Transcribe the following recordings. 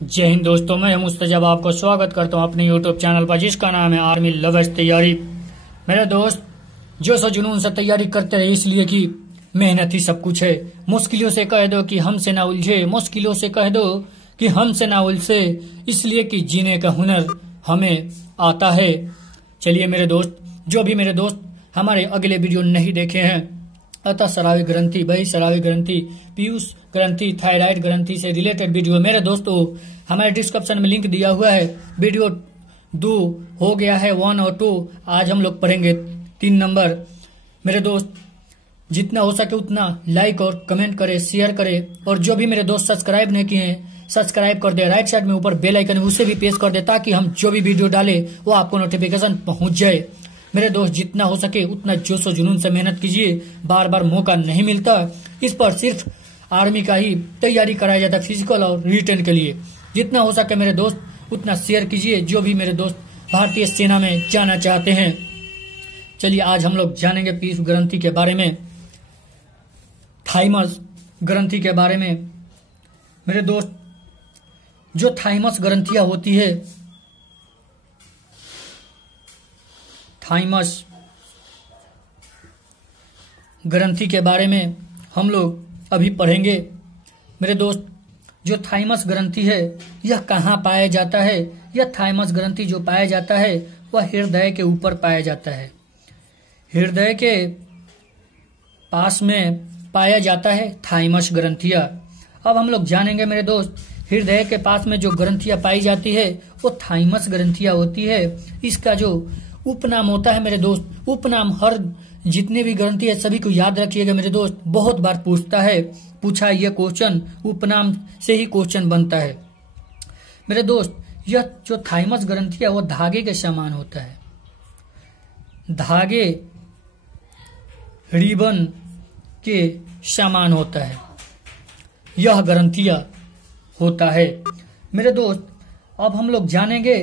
जय हिंद दोस्तों, मैं मुस्तजब आपको स्वागत करता हूं अपने यूट्यूब चैनल पर जिसका नाम है आर्मी लवर्स तैयारी। मेरे दोस्त जो सो जुनून से तैयारी करते रहे, इसलिए कि मेहनत ही सब कुछ है। मुश्किलों से कह दो कि हमसे ना उलझे, मुश्किलों से कह दो कि हमसे ना उलझे, इसलिए कि जीने का हुनर हमें आता है। चलिए मेरे दोस्त, जो भी मेरे दोस्त हमारे अगले वीडियो नहीं देखे हैं, अतः स्रावी ग्रंथि, बहिस्रावी ग्रंथि, पीयूष ग्रंथि, थायराइड ग्रंथि से रिलेटेड वीडियो मेरे दोस्तों हमारे डिस्क्रिप्शन में लिंक दिया हुआ है। वीडियो 2 हो गया है, 1 और 2। आज हम लोग पढ़ेंगे 3 नंबर। मेरे दोस्त जितना हो सके उतना लाइक और कमेंट करे, शेयर करे, और जो भी मेरे दोस्त सब्सक्राइब नहीं किए हैं सब्सक्राइब कर दे। राइट साइड में ऊपर बेल आइकन है, उसे भी प्रेस कर दे ताकि हम जो भी वीडियो डाले वो आपको नोटिफिकेशन पहुंच जाए। मेरे दोस्त जितना हो सके उतना जोश और जुनून से मेहनत कीजिए, बार बार मौका नहीं मिलता। इस पर सिर्फ आर्मी का ही तैयारी कराया जाता है, फिजिकल और रिटर्न के लिए। जितना हो सके मेरे दोस्त उतना शेयर कीजिए, जो भी मेरे दोस्त भारतीय सेना में जाना चाहते हैं। चलिए आज हम लोग जानेंगे पीयूष ग्रंथि के बारे में, थाइमस ग्रंथि के बारे में। मेरे दोस्त जो थाइमस ग्रंथियां होती है, थाइमस ग्रंथि के बारे में हम लोग अभी पढ़ेंगे। मेरे दोस्त जो थाइमस ग्रंथि है यह कहाँ पाया जाता है? यह थाइमस ग्रंथि जो पाया जाता है वह हृदय के ऊपर पाया जाता है, हृदय के पास में पाया जाता है थाइमस ग्रंथियां। अब हम लोग जानेंगे मेरे दोस्त, हृदय के पास में जो ग्रंथियां पाई जाती है वो थाइमस ग्रंथियां होती है। इसका जो उपनाम होता है मेरे दोस्त, उपनाम हर जितने भी ग्रंथि है सभी को याद रखिएगा मेरे दोस्त, बहुत बार पूछा ये क्वेश्चन, उपनाम से ही क्वेश्चन बनता है। मेरे दोस्त यह जो थाइमस ग्रंथि है वो धागे के समान होता है, धागे रिबन के समान होता है, यह ग्रंथियां होता है। मेरे दोस्त अब हम लोग जानेंगे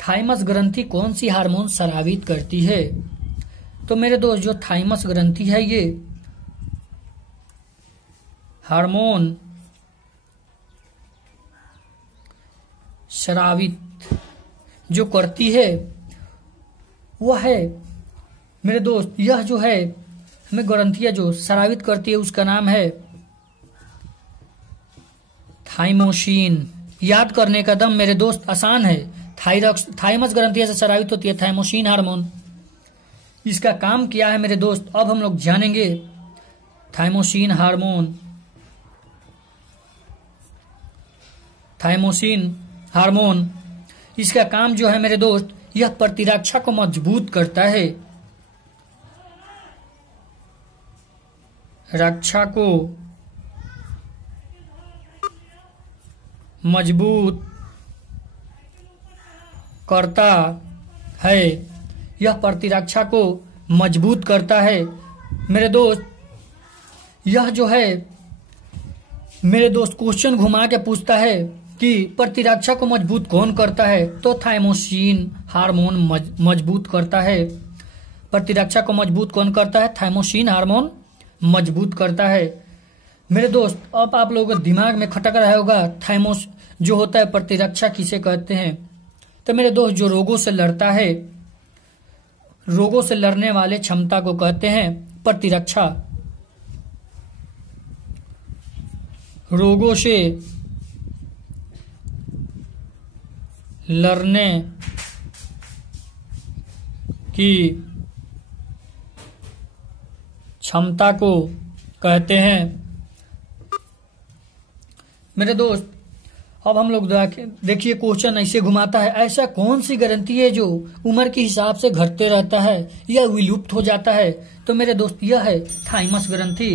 थाइमस ग्रंथि कौन सी हार्मोन स्रावित करती है। तो मेरे दोस्त जो थाइमस ग्रंथि है ये हार्मोन स्रावित जो करती है वह है मेरे दोस्त, यह जो है हमें ग्रंथियां जो स्रावित करती है उसका नाम है थाइमोसिन। याद करने का दम मेरे दोस्त आसान है। थाइमस ग्रंथियां से स्रावित होती है थाइमोसिन हार्मोन। इसका काम क्या है मेरे दोस्त, अब हम लोग जानेंगे। थाइमोसिन हार्मोन, थाइमोसिन हार्मोन इसका काम जो है मेरे दोस्त, यह प्रतिरक्षा को मजबूत करता है, रक्षा को मजबूत करता है, यह प्रतिरक्षा को मजबूत करता है। मेरे दोस्त यह जो है मेरे दोस्त क्वेश्चन घुमा के पूछता है कि प्रतिरक्षा को मजबूत कौन करता है, तो थाइमोसिन हार्मोन मजबूत करता है। प्रतिरक्षा को मजबूत कौन करता है? थाइमोसिन हार्मोन मजबूत करता है। मेरे दोस्त अब आप लोगों के दिमाग में खटक रहा होगा थाइमोस जो होता है प्रतिरक्षा किसे कहते हैं। तो मेरे दोस्त जो रोगों से लड़ता है, रोगों से लड़ने वाले क्षमता को कहते हैं प्रतिरक्षा। रोगों से लड़ने की क्षमता को कहते हैं। मेरे दोस्त अब हम लोग देखिए क्वेश्चन ऐसे घुमाता है, ऐसा कौन सी ग्रंथि है जो उम्र के हिसाब से घटते रहता है या विलुप्त हो जाता है? तो मेरे दोस्त यह है थाइमस ग्रंथि।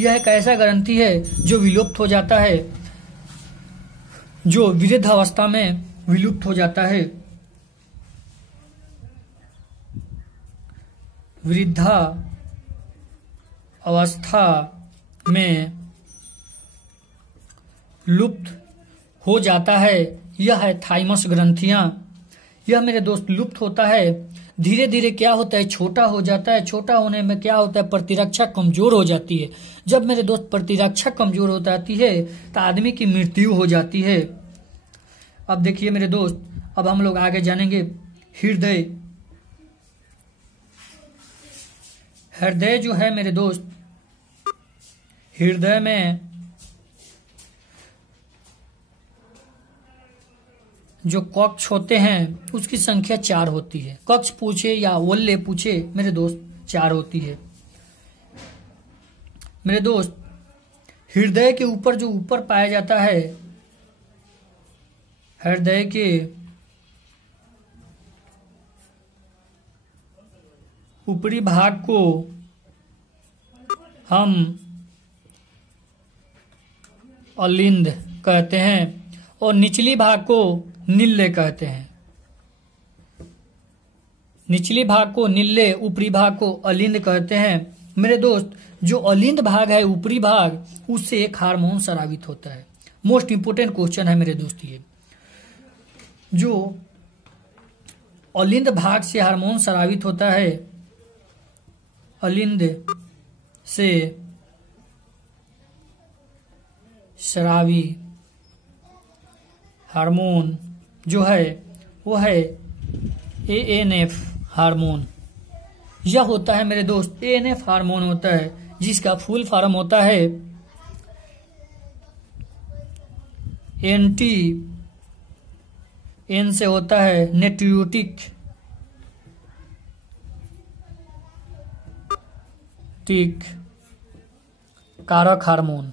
यह एक ऐसा ग्रंथि है जो विलुप्त हो जाता है, जो वृद्धावस्था में विलुप्त हो जाता है। वृद्धा अवस्था में लुप्त हो जाता है, यह है थाइमस ग्रंथियां। यह मेरे दोस्त लुप्त होता है, धीरे धीरे क्या होता है छोटा हो जाता है। छोटा होने में क्या होता है प्रतिरक्षा कमजोर हो जाती है। जब मेरे दोस्त प्रतिरक्षा कमजोर हो जाती है तो आदमी की मृत्यु हो जाती है। अब देखिए मेरे दोस्त, अब हम लोग आगे जानेंगे हृदय। हृदय जो है मेरे दोस्त, हृदय में जो कक्ष होते हैं उसकी संख्या 4 होती है। कक्ष पूछे या वल्ले पूछे मेरे दोस्त, 4 होती है मेरे दोस्त। हृदय के ऊपर जो ऊपर पाया जाता है, हृदय के ऊपरी भाग को हम अलिंद कहते हैं और निचली भाग को निल्ले कहते हैं। निचली भाग को निल्ले, ऊपरी भाग को अलिंद कहते हैं मेरे दोस्त। जो अलिंद भाग है, ऊपरी भाग, उससे एक हार्मोन स्रावित होता है। मोस्ट इंपोर्टेंट क्वेश्चन है मेरे दोस्त ये। जो अलिंद भाग से हार्मोन स्रावित होता है, अलिंद से स्रावी हार्मोन जो है वो है ANF हार्मोन। यह होता है मेरे दोस्त ANF हार्मोन होता है, जिसका फुल फॉर्म होता है एंटी, एन से होता है नेट्रियोटिक कारक हार्मोन,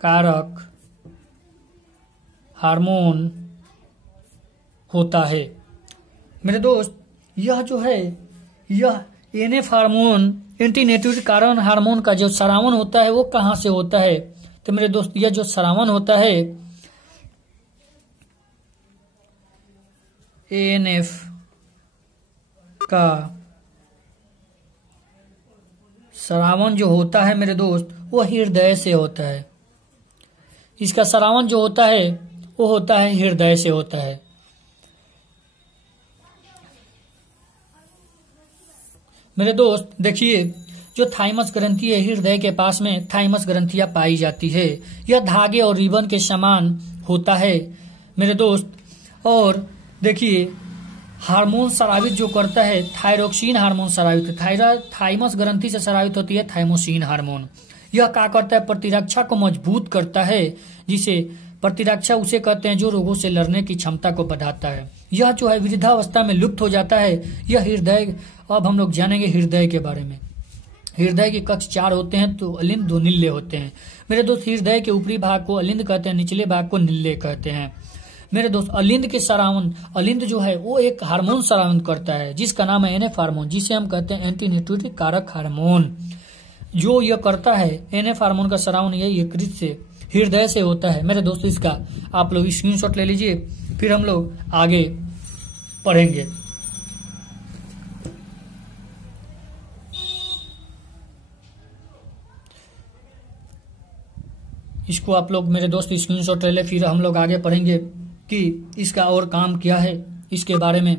कारक हार्मोन होता है मेरे दोस्त। यह जो है, यह ANF हार्मोन, एंटी नेट्रियोटिक कारक हार्मोन का जो स्रावन होता है वो कहाँ से होता है? तो मेरे दोस्त, यह जो स्रावन होता है ANF का स्रावन जो होता है मेरे दोस्त, वो हृदय से होता है। इसका स्रावन जो होता है वो होता है हृदय से होता है। मेरे दोस्त देखिए, जो थाइमस ग्रंथि है, हृदय के पास में थाइमस ग्रंथियां पाई जाती है। यह धागे और रिबन के समान होता है मेरे दोस्त। और देखिए, हार्मोन स्रावित जो करता है, थायरोक्सिन हार्मोन स्रावित, थाइमस ग्रंथि से स्रावित होती है थाइमोसिन हार्मोन। यह क्या करता है? प्रतिरक्षा को मजबूत करता है, जिसे प्रतिरक्षा उसे कहते हैं जो रोगों से लड़ने की क्षमता को बढ़ाता है। यह जो है वृद्धावस्था में लुप्त हो जाता है। यह हृदय, अब हम लोग जानेंगे हृदय के बारे में। हृदय के कक्ष 4 होते हैं, तो अलिंद 2 निल्ले होते हैं मेरे दोस्त। हृदय के ऊपरी भाग को अलिंद कहते हैं, निचले भाग को निल्ले कहते हैं मेरे दोस्त। अलिंद के स्रावन, अलिंद जो है वो एक हार्मोन स्रावन करता है जिसका नाम है ANF हार्मोन, जिसे हम कहते हैं एंटी नेट्रियोटिक कारक हार्मोन। जो यह करता है ANF हार्मोन का स्रावन, यह यकृत से, हृदय से होता है मेरे दोस्त। इसका आप लोग स्क्रीनशॉट ले लीजिए, फिर हम लोग आगे पढ़ेंगे। इसको आप लोग मेरे दोस्त स्क्रीनशॉट ले ले, फिर हम लोग आगे पढ़ेंगे कि इसका और काम क्या है इसके बारे में।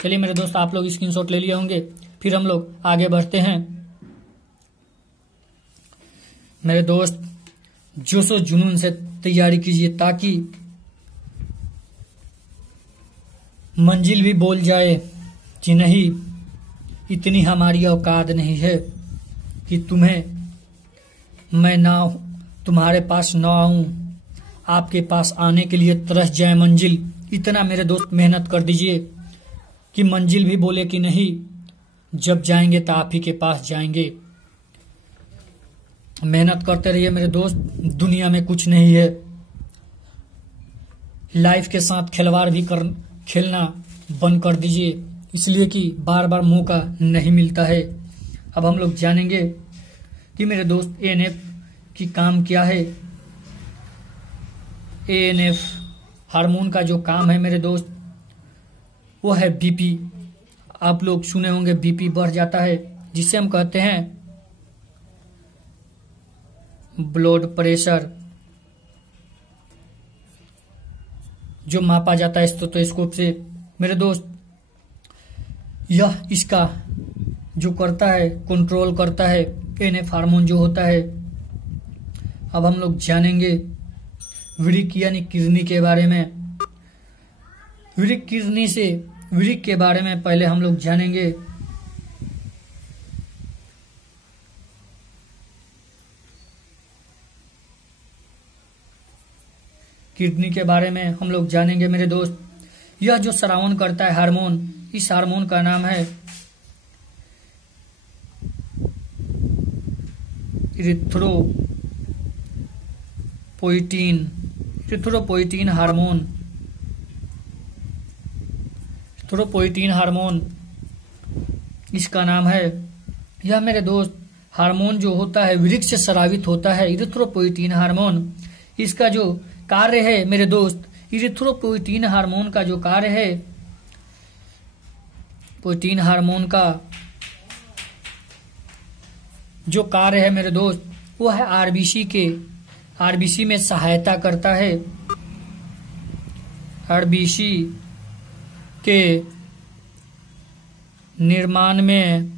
चलिए मेरे दोस्त, आप लोग स्क्रीनशॉट ले लिए होंगे, फिर हम लोग आगे बढ़ते हैं मेरे दोस्त। जोशो जुनून से तैयारी कीजिए ताकि मंजिल भी बोल जाए कि नहीं, इतनी हमारी औकात नहीं है कि तुम्हें मैं ना तुम्हारे पास न आऊं, आपके पास आने के लिए तरस जाए मंजिल। इतना मेरे दोस्त मेहनत कर दीजिए कि मंजिल भी बोले कि नहीं, जब जाएंगे तो आप ही के पास जाएंगे। मेहनत करते रहिए मेरे दोस्त। दुनिया में कुछ नहीं है, लाइफ के साथ खिलवाड़ भी खेलना बंद कर दीजिए, इसलिए कि बार बार मौका नहीं मिलता है। अब हम लोग जानेंगे कि मेरे दोस्त ANF की काम क्या है। ANF हार्मोन का जो काम है मेरे दोस्त, वो है BP। आप लोग सुने होंगे BP बढ़ जाता है, जिसे हम कहते हैं ब्लड प्रेशर, जो मापा जाता है स्टेथोस्कोप से मेरे दोस्त। यह इसका जो करता है, कंट्रोल करता है ANF हार्मोन जो होता है। अब हम लोग जानेंगे वृक्क यानी किडनी के बारे में। वृक्क के बारे में पहले हम लोग जानेंगे। किडनी के बारे में हम लोग जानेंगे मेरे दोस्त। यह जो स्रावन करता है हार्मोन, इस हार्मोन का नाम है इरिथ्रोपोइटीन हार्मोन। इरिथ्रोपोइटीन हार्मोन इसका नाम है। यह मेरे दोस्त हार्मोन जो होता है वृक्क से स्रावित होता है, इरिथ्रोपोइटीन हार्मोन। इसका जो कार्य है मेरे दोस्त, इरिथ्रोपोइटीन हार्मोन का जो कार्य है, पोइटीन हार्मोन का जो कार्य है मेरे दोस्त, वो है आरबीसी में सहायता करता है। आरबीसी के निर्माण में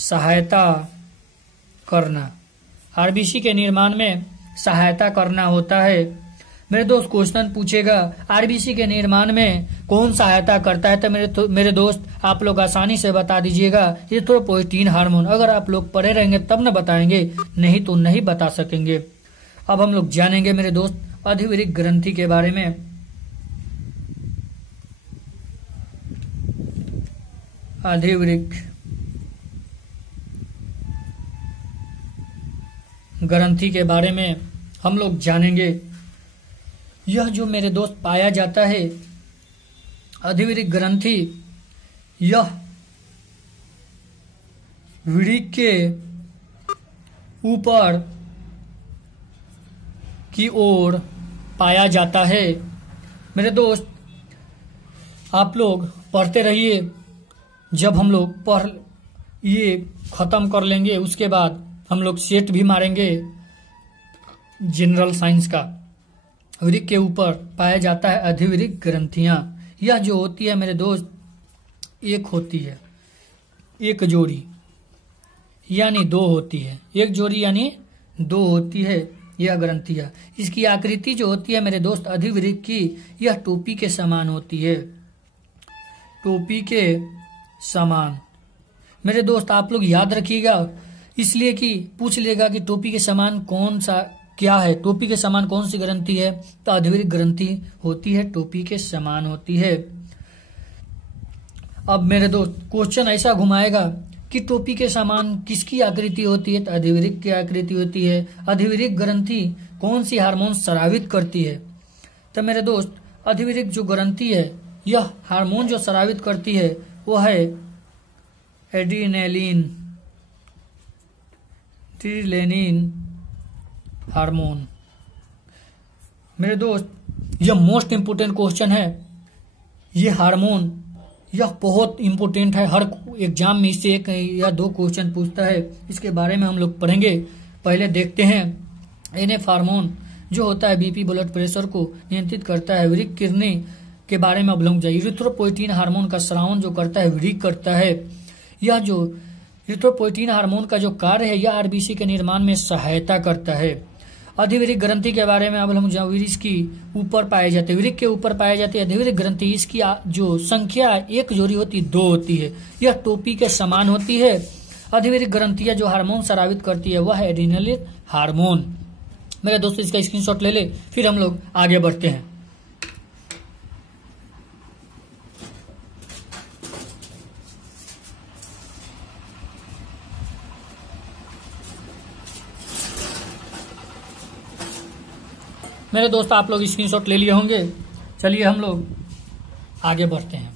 सहायता करना, आरबीसी के निर्माण में सहायता करना होता है। मेरे दोस्त क्वेश्चन पूछेगा आरबीसी के निर्माण में कौन सहायता करता है, तो मेरे दोस्त आप लोग आसानी से बता दीजिएगा इरिथ्रोपोइटीन हार्मोन। अगर आप लोग पढ़े रहेंगे तब न बताएंगे, नहीं तो नहीं बता सकेंगे। अब हम लोग जानेंगे मेरे दोस्त अधिवृक्क ग्रंथि के बारे में। अधिवृक्क ग्रंथि के बारे में हम लोग जानेंगे। यह जो मेरे दोस्त पाया जाता है अधिवृक्क ग्रंथि, यह वृक्क के ऊपर की ओर पाया जाता है। मेरे दोस्त आप लोग पढ़ते रहिए। जब हम लोग ये खत्म कर लेंगे उसके बाद हम लोग सेट भी मारेंगे जनरल साइंस का। वृक्क के ऊपर पाया जाता है अधिवृक्क ग्रंथियां। यह जो होती है मेरे दोस्त एक होती है, एक जोड़ी यानी दो होती है, एक जोड़ी यानी दो होती है यह ग्रंथियां। इसकी आकृति जो होती है मेरे दोस्त अधिवृक्क की, यह टोपी के समान होती है, टोपी के समान। मेरे दोस्त आप लोग याद रखिएगा, इसलिए कि पूछ लेगा कि टोपी के समान कौन सा क्या है, टोपी के समान कौन सी ग्रंथि है, तो अधिवृक्क ग्रंथि होती है, टोपी के समान होती है। अब मेरे दोस्त क्वेश्चन ऐसा घुमाएगा कि टोपी के समान किसकी आकृति होती है, तो अधिवृक्क की आकृति होती है। अधिवृक्क ग्रंथि कौन सी हार्मोन स्रावित करती है, तो मेरे दोस्त अधिवृक्क जो ग्रंथि है, यह हार्मोन जो स्रावित करती है वो है एड्रीनलिन हार्मोन। मेरे दोस्त यह मोस्ट इंपोर्टेंट क्वेश्चन है। ये हार्मोन यह बहुत इंपोर्टेंट है, हर एग्जाम में इससे एक या दो क्वेश्चन पूछता है। इसके बारे में हम लोग पढ़ेंगे। पहले देखते हैं एनएफ हार्मोन जो होता है बीपी ब्लड प्रेशर को नियंत्रित करता है। वृक्क किडनी के बारे में अब लोग जाइए। इरिथ्रोपोइटीन हार्मोन का स्रावन जो करता है वृक्क करता है। यह जो इरिथ्रोपोइटीन हार्मोन का जो कार्य है, यह आरबीसी के निर्माण में सहायता करता है। अधिवृक्क ग्रंथि के बारे में अब हम वृक्क की ऊपर पाए जाते हैं, वृक्क के ऊपर पाए जाते हैं अधिवृक्क ग्रंथि। इसकी जो संख्या एक जोड़ी होती है, दो होती है, यह टोपी के समान होती है। अधिवृक्क ग्रंथियां जो हार्मोन स्रावित करती है वह है एड्रीनलिन हार्मोन। मेरे दोस्तों इसका स्क्रीनशॉट ले ले, फिर हम लोग आगे बढ़ते हैं। मेरे दोस्त आप लोग स्क्रीनशॉट ले लिए होंगे। चलिए हम लोग आगे बढ़ते हैं।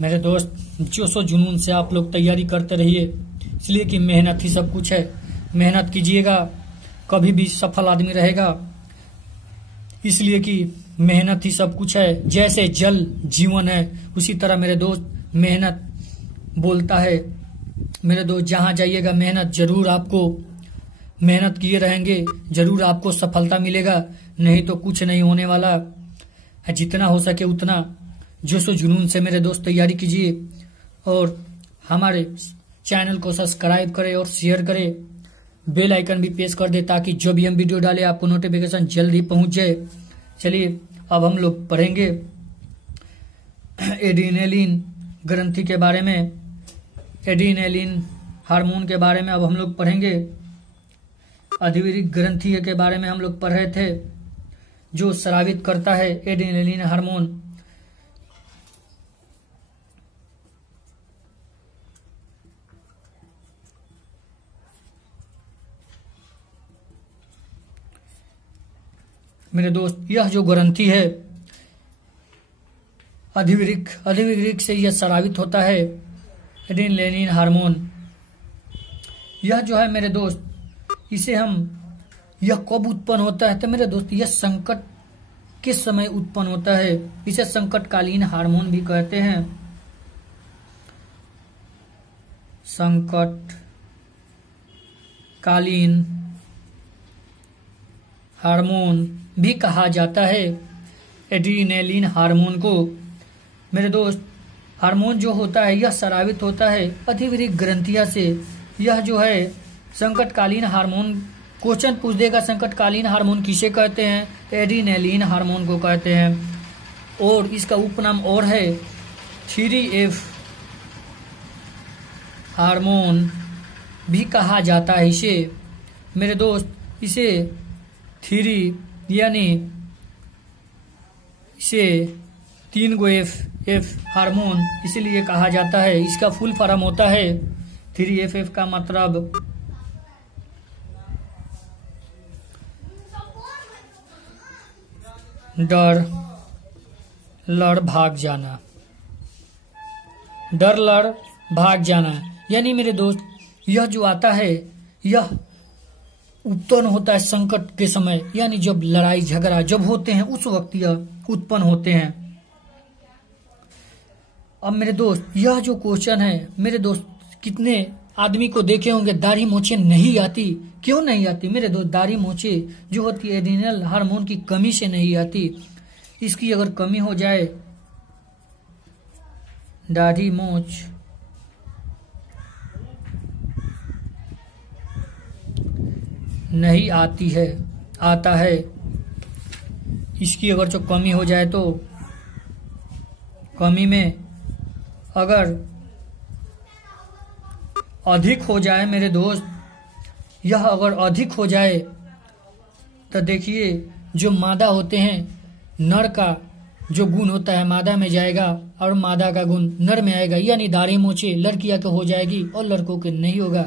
मेरे दोस्त जोशो जुनून से आप लोग तैयारी करते रहिए, इसलिए कि मेहनत ही सब कुछ है। मेहनत कीजिएगा, कभी भी सफल आदमी रहेगा, इसलिए कि मेहनत ही सब कुछ है। जैसे जल जीवन है, उसी तरह मेरे दोस्त मेहनत बोलता है। मेरे दोस्त जहां जाइएगा मेहनत जरूर, आपको मेहनत किए रहेंगे जरूर आपको सफलता मिलेगा, नहीं तो कुछ नहीं होने वाला जितना हो सके उतना जोश जुनून से मेरे दोस्त तैयारी कीजिए और हमारे चैनल को सब्सक्राइब करें और शेयर करें, बेल आइकन भी प्रेस कर दे ताकि जो भी हम वीडियो डाले आपको नोटिफिकेशन जल्दी पहुंच जाए। चलिए अब हम लोग पढ़ेंगे एड्रेनालिन ग्रंथि के बारे में, एड्रेनालिन हार्मोन के बारे में अब हम लोग पढ़ेंगे। अधिविरिक ग्रंथि के बारे में हम लोग पढ़ रहे थे जो स्रावित करता है एड्रेनालिन हार्मोन। मेरे दोस्त यह जो ग्रंथि है अधिविरिक से यह स्रावित होता है एड्रेनालिन हार्मोन। यह जो है मेरे दोस्त इसे हम यह कब उत्पन्न होता है तो मेरे दोस्त यह संकट के समय उत्पन्न होता है। इसे संकटकालीन हार्मोन भी कहते हैं, संकटकालीन हार्मोन भी कहा जाता है एड्रेनालिन हार्मोन को। मेरे दोस्त हार्मोन जो होता है यह स्रावित होता है अधिविरिक ग्रंथिया से। यह जो है संकटकालीन हार्मोन, क्वेश्चन पूछ देगा संकटकालीन हार्मोन किसे कहते हैं, एड्रेनालिन हार्मोन को कहते हैं। और इसका उपनाम और है 3F हार्मोन भी कहा जाता है इसे। मेरे दोस्त इसे 3 यानी इसे 3 गो F हार्मोन इसलिए कहा जाता है। इसका फुल फॉर्म होता है 3FF का मतलब डर लड़ भाग जाना, डर लड़ भाग जाना। यानी मेरे दोस्त यह जो आता है यह उत्पन्न होता है संकट के समय, यानी जब लड़ाई झगड़ा जब होते हैं उस वक्त यह उत्पन्न होते हैं। अब मेरे दोस्त यह जो क्वेश्चन है मेरे दोस्त कितने आदमी को देखे होंगे दाढ़ी मोछे नहीं आती। क्यों नहीं आती मेरे दोस्त? दाढ़ी मोछे जो होती है एड्रेनल हार्मोन की कमी से नहीं आती। इसकी अगर कमी हो जाए दाढ़ी मोछ नहीं आती है, आता है। इसकी अगर जो कमी हो जाए तो कमी में अगर अधिक हो जाए मेरे दोस्त, यह अगर अधिक हो जाए तो देखिए जो मादा होते हैं नर का जो गुण होता है मादा में जाएगा और मादा का गुण नर में आएगा। यानी दाढ़ी मोछे लड़कियां के हो जाएगी और लड़कों के नहीं होगा।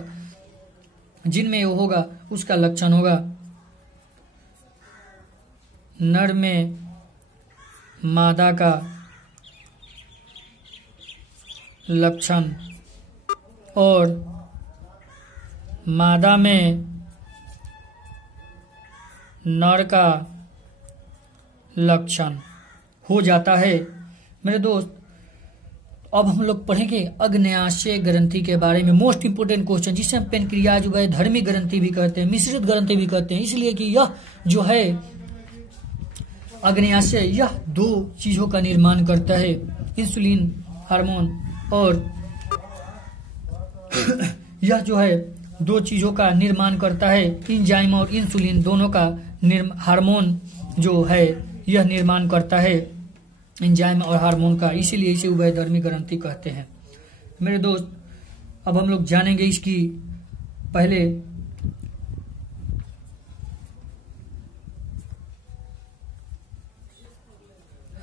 जिनमें वो होगा उसका लक्षण होगा नर में मादा का लक्षण और मादा में नर का लक्षण हो जाता है। मेरे दोस्त अब हम लोग पढ़ेंगे अग्न्याशय ग्रंथि के बारे में। मोस्ट इंपोर्टेंट क्वेश्चन जिसे हम पेनक्रियाज धर्मी ग्रंथि भी कहते हैं, मिश्रित ग्रंथि भी कहते हैं, इसलिए कि यह जो है अग्न्याशय यह 2 चीजों का निर्माण करता है, इंसुलिन हार्मोन और यह जो है 2 चीजों का निर्माण करता है, एंजाइम और इंसुलिन दोनों का हार्मोन जो है यह निर्माण करता है एंजाइम और हार्मोन का, इसीलिए इसे उभयधर्मी ग्रंथि कहते हैं। मेरे दोस्त अब हम लोग जानेंगे इसकी पहले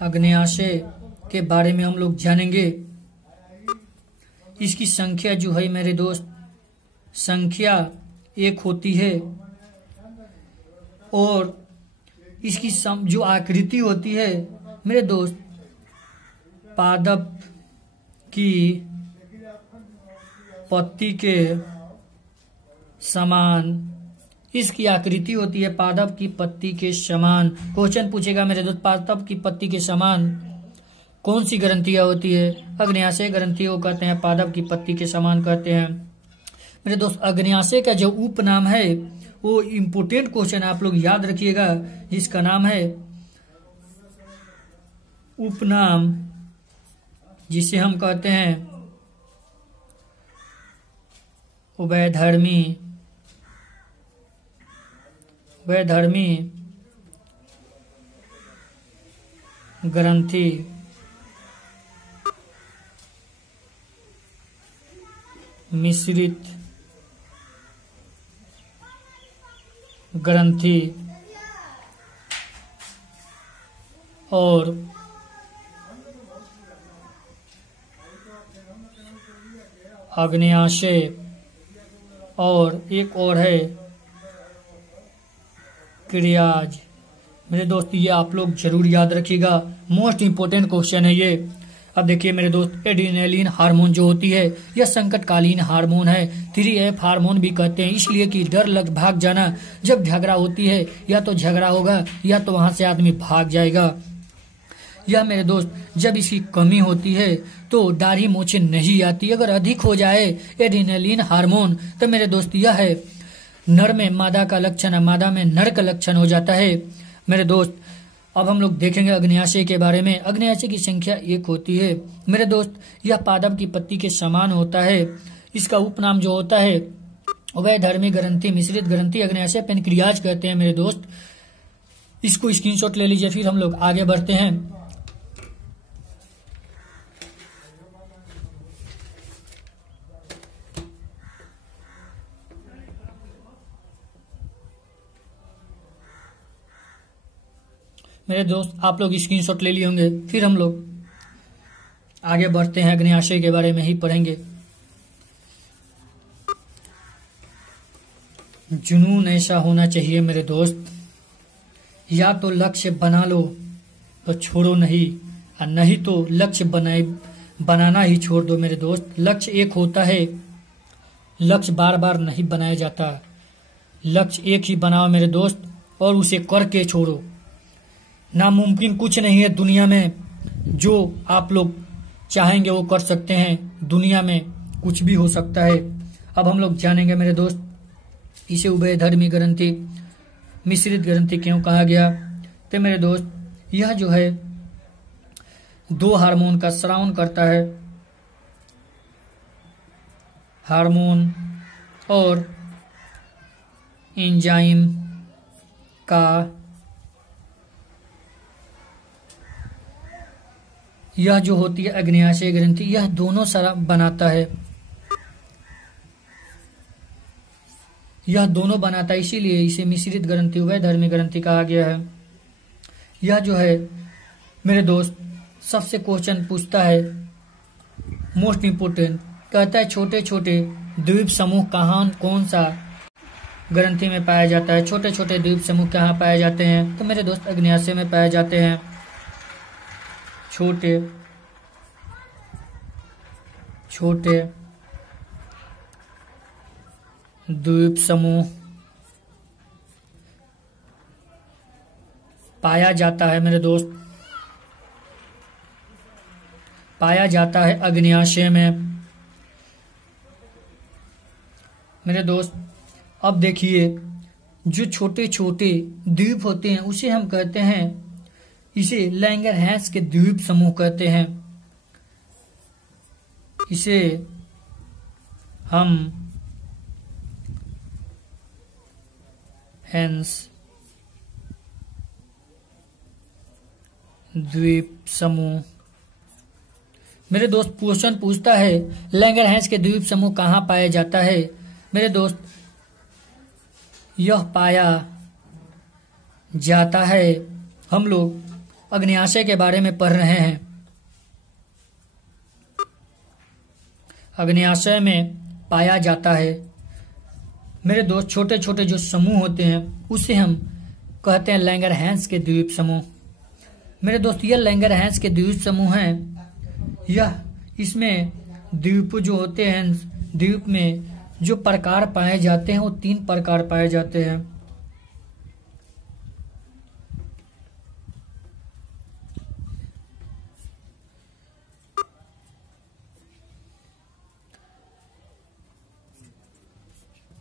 अग्न्याशय के बारे में हम लोग जानेंगे। इसकी संख्या जो है मेरे दोस्त संख्या 1 होती है और इसकी जो आकृति होती है मेरे दोस्त पादप की पत्ती के समान इसकी आकृति होती है, पादप की पत्ती के समान। क्वेश्चन पूछेगा मेरे दोस्त पादप की पत्ती के समान कौन सी ग्रंथियां होती है? अग्न्याशय ग्रंथियों कहते हैं, पादप की पत्ती के समान कहते हैं। मेरे दोस्त अग्न्याशय का जो उपनाम है वो इम्पोर्टेंट क्वेश्चन आप लोग याद रखिएगा, जिसका नाम है उपनाम जिसे हम कहते हैं उभयधर्मी ग्रंथि मिश्रित ग्रंथि और आग्नेयाशय और एक और है क्रियाज। मेरे दोस्त ये आप लोग जरूर याद रखिएगा, मोस्ट इंपोर्टेंट क्वेश्चन है ये। अब देखिए मेरे दोस्त, एड्रेनालिन हार्मोन जो होती है यह संकटकालीन हार्मोन है। 3F हार्मोन भी कहते हैं, इसलिए कि डर लग भाग जाना। जब झगड़ा होती है या तो झगड़ा होगा या तो वहां से आदमी भाग जाएगा। यह मेरे दोस्त जब इसकी कमी होती है तो दाढ़ी मूछें नहीं आती। अगर अधिक हो जाए एड्रेनालिन हार्मोन तो मेरे दोस्त यह है नर में मादा का लक्षण है, मादा में नर का लक्षण हो जाता है। मेरे दोस्त अब हम लोग देखेंगे अग्न्याशय के बारे में। अग्न्याशय की संख्या 1 होती है। मेरे दोस्त यह पादप की पत्ती के समान होता है। इसका उपनाम जो होता है उभयधर्मी ग्रंथि मिश्रित ग्रंथि अग्न्याशय पेनक्रियाज कहते हैं। मेरे दोस्त इसको स्क्रीनशॉट ले लीजिए, फिर हम लोग आगे बढ़ते हैं। मेरे दोस्त आप लोग स्क्रीनशॉट ले लिए होंगे, फिर हम लोग आगे बढ़ते हैं, अग्न्याशय के बारे में ही पढ़ेंगे। जुनून ऐसा होना चाहिए मेरे दोस्त, या तो लक्ष्य बना लो तो छोड़ो नहीं, और नहीं तो लक्ष्य बनाना ही छोड़ दो। मेरे दोस्त लक्ष्य एक होता है, लक्ष्य बार बार नहीं बनाया जाता। लक्ष्य एक ही बनाओ मेरे दोस्त और उसे करके छोड़ो। नामुमकिन कुछ नहीं है दुनिया में, जो आप लोग चाहेंगे वो कर सकते हैं। दुनिया में कुछ भी हो सकता है। अब हम लोग जानेंगे मेरे दोस्त इसे उभयधर्मी ग्रंथि मिश्रित ग्रंथि क्यों कहा गया। तो मेरे दोस्त यह जो है 2 हार्मोन का स्रावन करता है, हार्मोन और एंजाइम का यह जो होती है अग्न्याशय ग्रंथि, यह दोनों स्राव बनाता है। यह दोनों बनाता है, इसीलिए इसे मिश्रित ग्रंथि उभयधर्मी ग्रंथि कहा गया है। यह जो है मेरे दोस्त सबसे क्वेश्चन पूछता है, मोस्ट इंपोर्टेंट, कहता है छोटे छोटे द्वीप समूह कहाँ कौन सा ग्रंथि में पाया जाता है। छोटे छोटे द्वीप समूह कहाँ पाए जाते हैं। तो मेरे दोस्त अग्न्याशय में पाए जाते हैं। छोटे छोटे द्वीप समूह पाया जाता है मेरे दोस्त, पाया जाता है अग्न्याशय में। मेरे दोस्त अब देखिए जो छोटे छोटे द्वीप होते हैं उसे हम कहते हैं, इसे लैंगरहैंस के द्वीप समूह कहते हैं। इसे हम हैंस द्वीप समूह। मेरे दोस्त क्वेश्चन पूछता है लैंगरहैंस के द्वीप समूह कहाँ पाया जाता है। मेरे दोस्त यह पाया जाता है, हम लोग अग्न्याशय के बारे में पढ़ रहे हैं। अग्न्याशय में पाया जाता है मेरे दोस्त छोटे छोटे जो समूह होते हैं उसे हम कहते हैं लैंगरहैंस के द्वीप समूह। मेरे दोस्त यह लैंगरहैंस के द्वीप समूह हैं। यह इसमें द्वीप जो होते हैं, द्वीप में जो प्रकार पाए जाते हैं वो 3 प्रकार पाए जाते हैं।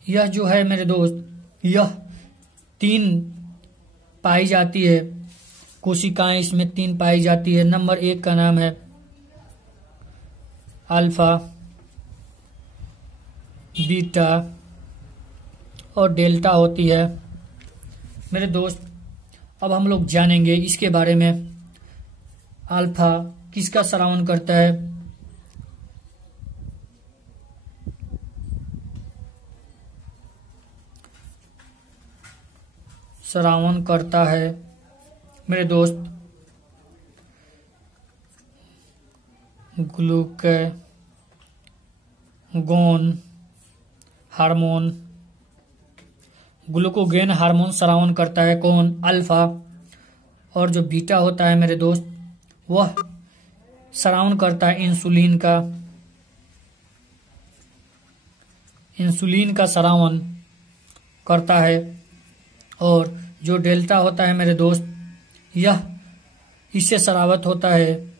यह जो है मेरे दोस्त यह 3 पाई जाती है। कोशिकाएं इसमें 3 पाई जाती है। नंबर 1 का नाम है अल्फा, बीटा और डेल्टा होती है। मेरे दोस्त, अब हम लोग जानेंगे इसके बारे में। अल्फा किसका श्रवण करता है? श्रवण करता है मेरे दोस्त ग्लूकागोन हार्मोन। ग्लूकोगेन हार्मोन श्रवण करता है कौन? अल्फा। और जो बीटा होता है मेरे दोस्त, वह श्रवण करता है इंसुलिन का। इंसुलिन का श्रवण करता है। और जो डेल्टा होता है मेरे दोस्त, यह इससे स्रावित होता है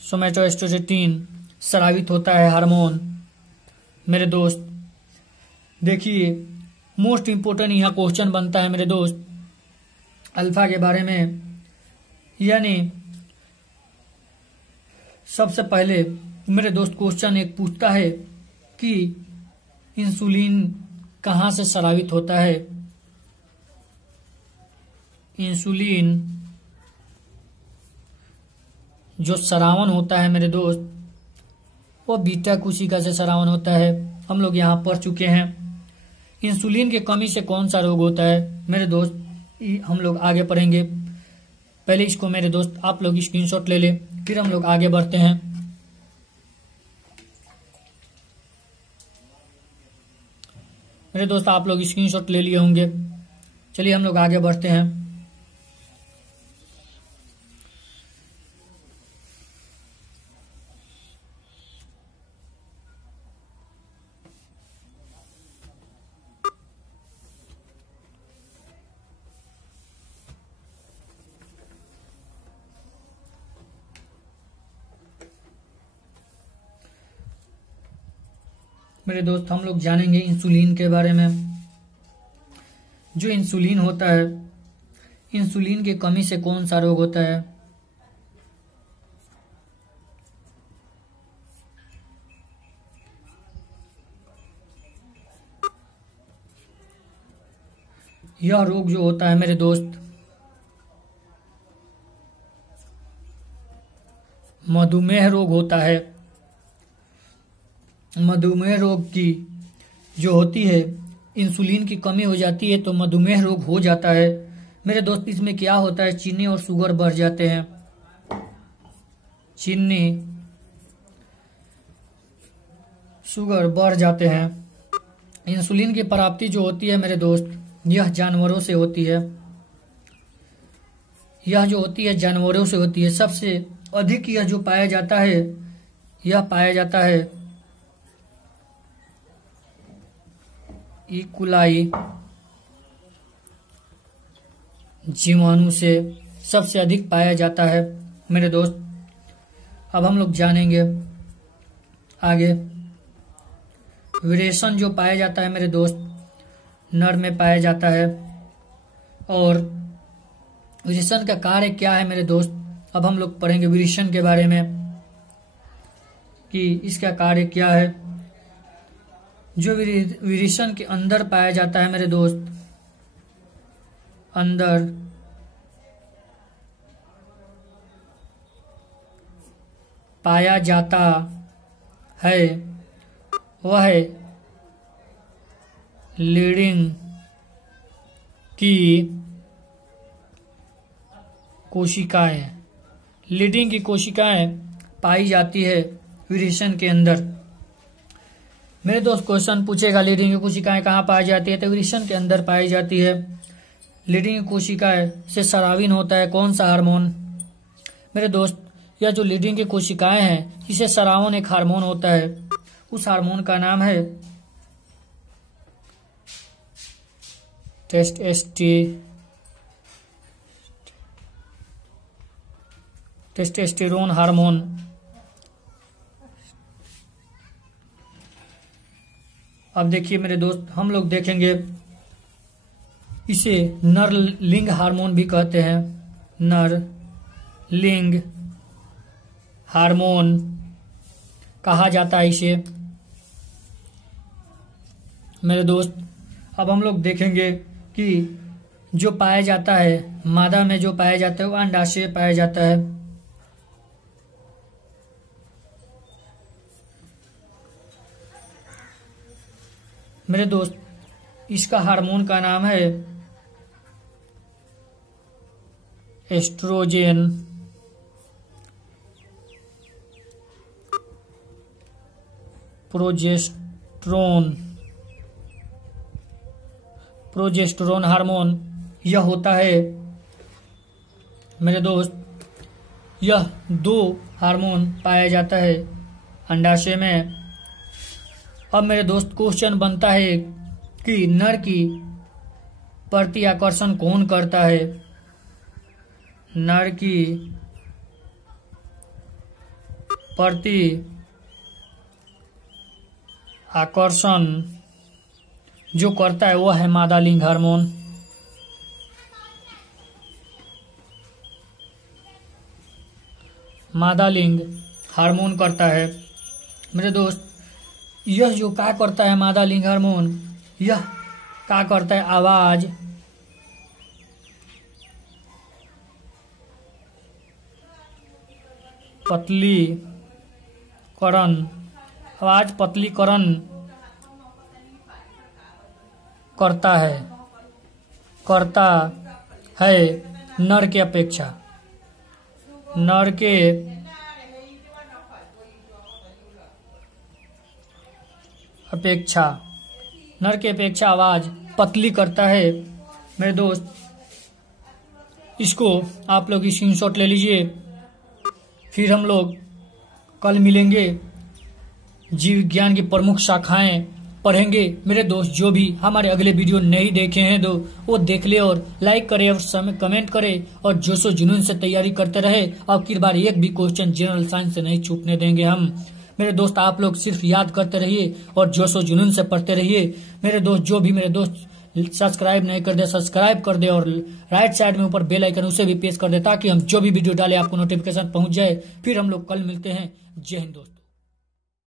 सोमेटोस्टेटिन स्रावित होता है हार्मोन। मेरे दोस्त देखिए, मोस्ट इम्पोर्टेंट यहाँ क्वेश्चन बनता है मेरे दोस्त अल्फा के बारे में। यानी सबसे पहले मेरे दोस्त क्वेश्चन एक पूछता है कि इंसुलिन कहाँ से स्रावित होता है। इंसुलिन जो स्रावन होता है मेरे दोस्त, वो बीटा कोशिका से स्रावन होता है। हम लोग यहाँ पढ़ चुके हैं। इंसुलिन की कमी से कौन सा रोग होता है मेरे दोस्त, हम लोग आगे पढ़ेंगे। पहले इसको मेरे दोस्त आप लोग स्क्रीनशॉट ले ले, फिर हम लोग आगे बढ़ते हैं। मेरे दोस्त आप लोग स्क्रीनशॉट ले लिए होंगे। चलिए हम लोग आगे बढ़ते हैं। मेरे दोस्त हम लोग जानेंगे इंसुलिन के बारे में। जो इंसुलिन होता है, इंसुलिन की कमी से कौन सा रोग होता है? यह रोग जो होता है मेरे दोस्त, मधुमेह रोग होता है। मधुमेह रोग की जो होती है, इंसुलिन की कमी हो जाती है तो मधुमेह रोग हो जाता है। मेरे दोस्त इसमें क्या होता है, चीनी और शुगर बढ़ जाते हैं। चीनी शुगर बढ़ जाते हैं। इंसुलिन की प्राप्ति जो होती है मेरे दोस्त, यह जानवरों से होती है। यह जो होती है जानवरों से होती है। सबसे अधिक यह जो पाया जाता है, यह पाया जाता है इकुलाई जीवाणु से सबसे अधिक पाया जाता है मेरे दोस्त। अब हम लोग जानेंगे आगे। विरेचन जो पाया जाता है मेरे दोस्त, नर में पाया जाता है। और विरेचन का कार्य क्या है मेरे दोस्त, अब हम लोग पढ़ेंगे विरेचन के बारे में कि इसका कार्य क्या है। जो विरेचन के अंदर पाया जाता है मेरे दोस्त, अंदर पाया जाता है, वह है लीडिंग की कोशिकाएं। लीडिंग की कोशिकाएं पाई जाती है विरेचन के अंदर। मेरे दोस्त क्वेश्चन पूछेगा लीडिंग की कोशिकाएं कहाँ पाई जाती है, तो विरेचन के अंदर पाई जाती है। लीडिंग की कोशिकाएं से स्रावित होता है कौन सा हार्मोन? मेरे दोस्त, यह जो लीडिंग की कोशिकाएं हैं, इसे स्रावन एक हार्मोन होता है। उस हार्मोन का नाम है टेस्टोस्टेरोन हार्मोन। अब देखिए मेरे दोस्त, हम लोग देखेंगे इसे नर लिंग हार्मोन भी कहते हैं। नर लिंग हार्मोन कहा जाता है इसे मेरे दोस्त। अब हम लोग देखेंगे कि जो पाया जाता है मादा में, जो पाया जाता है वो अंडाशय पाया जाता है। मेरे दोस्त, इसका हार्मोन का नाम है एस्ट्रोजेन। प्रोजेस्टेरोन हार्मोन यह होता है मेरे दोस्त। यह 2 हार्मोन पाया जाता है अंडाशय में। अब मेरे दोस्त क्वेश्चन बनता है कि नर की प्रति आकर्षण कौन करता है। नर की प्रति आकर्षण जो करता है वो है मादा लिंग हार्मोन। मादा लिंग हार्मोन करता है मेरे दोस्त। यह जो क्या करता है मादा लिंग हार्मोन, यह क्या करता है, आवाज पतलीकरण, आवाज पतलीकरण करता है नर के अपेक्षा। नर के अपेक्षा आवाज पतली करता है मेरे दोस्त। इसको आप लोग स्क्रीनशॉट ले लीजिए। फिर हम लोग कल मिलेंगे, जीव विज्ञान की प्रमुख शाखाएं पढ़ेंगे मेरे दोस्त। जो भी हमारे अगले वीडियो नहीं देखे हैं तो वो देख ले और लाइक करे और कमेंट करे और जोशो जुनून से तैयारी करते रहे। अब की बार एक भी क्वेश्चन जनरल साइंस से नहीं छूटने देंगे हम मेरे दोस्त। आप लोग सिर्फ याद करते रहिए और जोशो जुनून से पढ़ते रहिए मेरे दोस्त। जो भी मेरे दोस्त सब्सक्राइब नहीं कर दे, सब्सक्राइब कर दे और राइट साइड में ऊपर बेल आइकन उसे भी प्रेस कर दे ताकि हम जो भी वीडियो डाले आपको नोटिफिकेशन पहुंच जाए। फिर हम लोग कल मिलते हैं। जय हिंद दोस्त।